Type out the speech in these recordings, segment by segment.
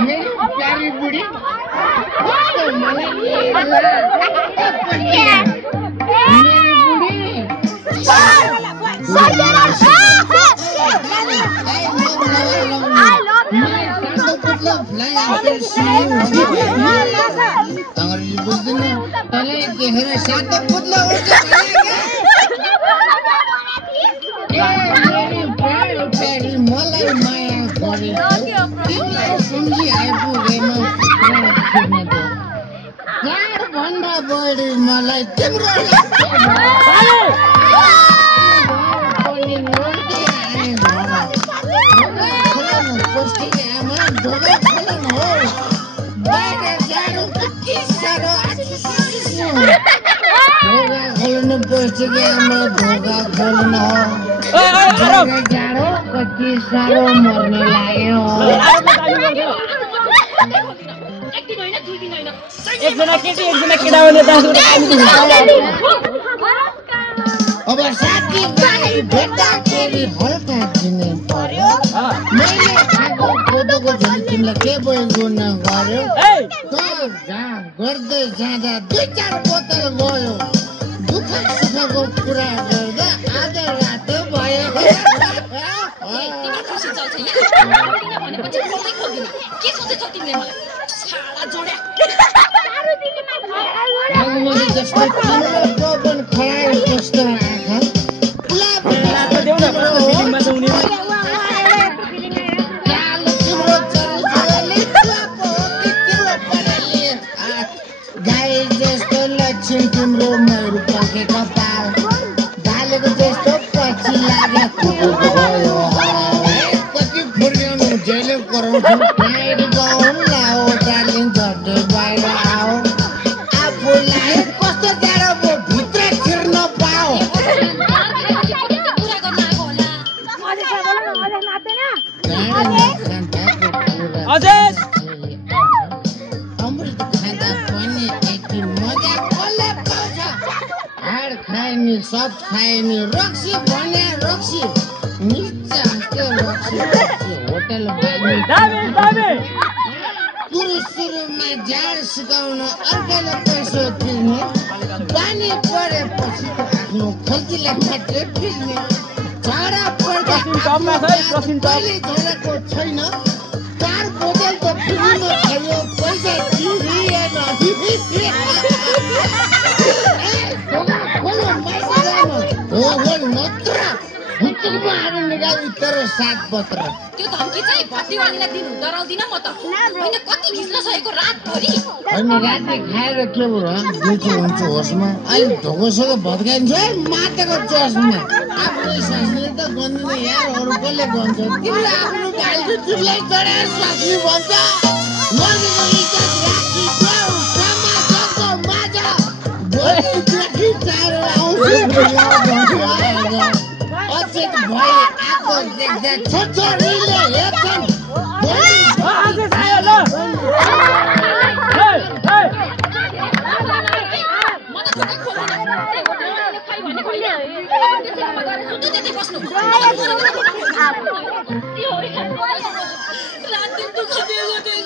मेरी प्यारी बुढ़ी भन्दा बढी मलाई तिम्रो साह्रो मर्ने लाग्यो एकजना केटी एकजना केटा भने अब साथी भाइ भेट्दाखेरि हल्का दिने पर्यो मैले खाएको कोदोको झोल तिमीलाई के बोल गर्न गर्यो गर्दै जाँदा 2-4 बोतल गयो दुःख सुखको कुरा गर्दा आज रात भयो जस्तो तिम्रो गोबन खरायो जस्तो आँखा गाई जस्तो लक्षण तिम्रो मयूर पकेको पाल भालेको जस्तो पछि लाग्यो कति फुर्याउनु जहिले कराउँछु बाहिर गाउँ लाओ डार्लिङ झट्टै बाहिर आओ आफूलाई कस्तो जाडो भयो भित्र छिर्न पाओ अमृत खाँदा पनि यति मजा कसले पाउँछ हाड खाए नि सब खाए नि रक्सी भने रक्सी निचा के रक्सी होटल सुरुमा झाड सुकाउन अर्काले पैसा तिर्ने पानी परेपछि त आफ्नो खल्तीलाई मात्रै फिर्ने झगडा पर्दा कहिले झगडाको छैन 4 बोतल त फ्रीमा खायो पैसा तिरिएन तेरो 7 पत्र त्यो धम्की चाहिँ भट्टीवालीलाई दिनु डराउँदिन म त हैन कति घिस्न सकेको रातभरि हैन रातै खाएर के भयो दुखी हुन्छ होसमा अहिले ढोकोसको भत्काइन्छ माटेको चस्मा आफ्नो सासले त गन्दैन यार अरु कसले गन्छ तिमीले आफ्नो गाली तिमीलाई गरे सासले भन्छ मर्नेको इज्जत राखी जाऊ समाजको माझा भोलि देखि चार आउँछ अचेत भए आको देख्दा छोरीले हेर्छन्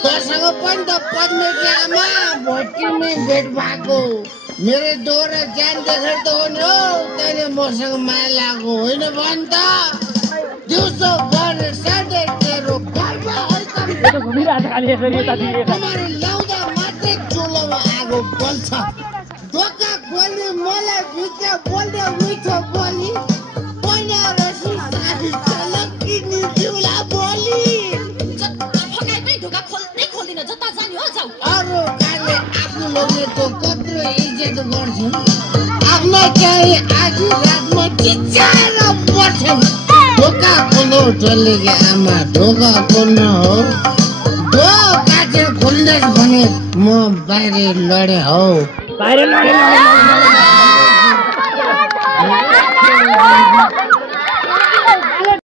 तसँग पनि त पद्मे कि आमा भट्टीमै भेट भएको मेरो दोहोरो ज्यान देखेर त हो नि हौ तैँले मसँग माया लागेको होइन भन् त दिउँसो गरेर सधैँ तेरो घरमा ल्याउँदा मात्रै चुलोमा आगो बल्छ ढोका खोल्ने मलाई भित्र बोल्ने मिठो बोली पहिला रसी साथी चलक किन्ने जिउला बोली अरू गाले आफ्नो लोग्नेको कत्रो इज्जत गर्छन् आफ्नो चाहिँ आज रातमा चिच्याएर मर्छन् ढोका खोल्नु चलेको आमा ढोका खोल्नु हो ढोका चाहिँ खोल्दै भने म बाहिर लडे हौ बाहिर लडे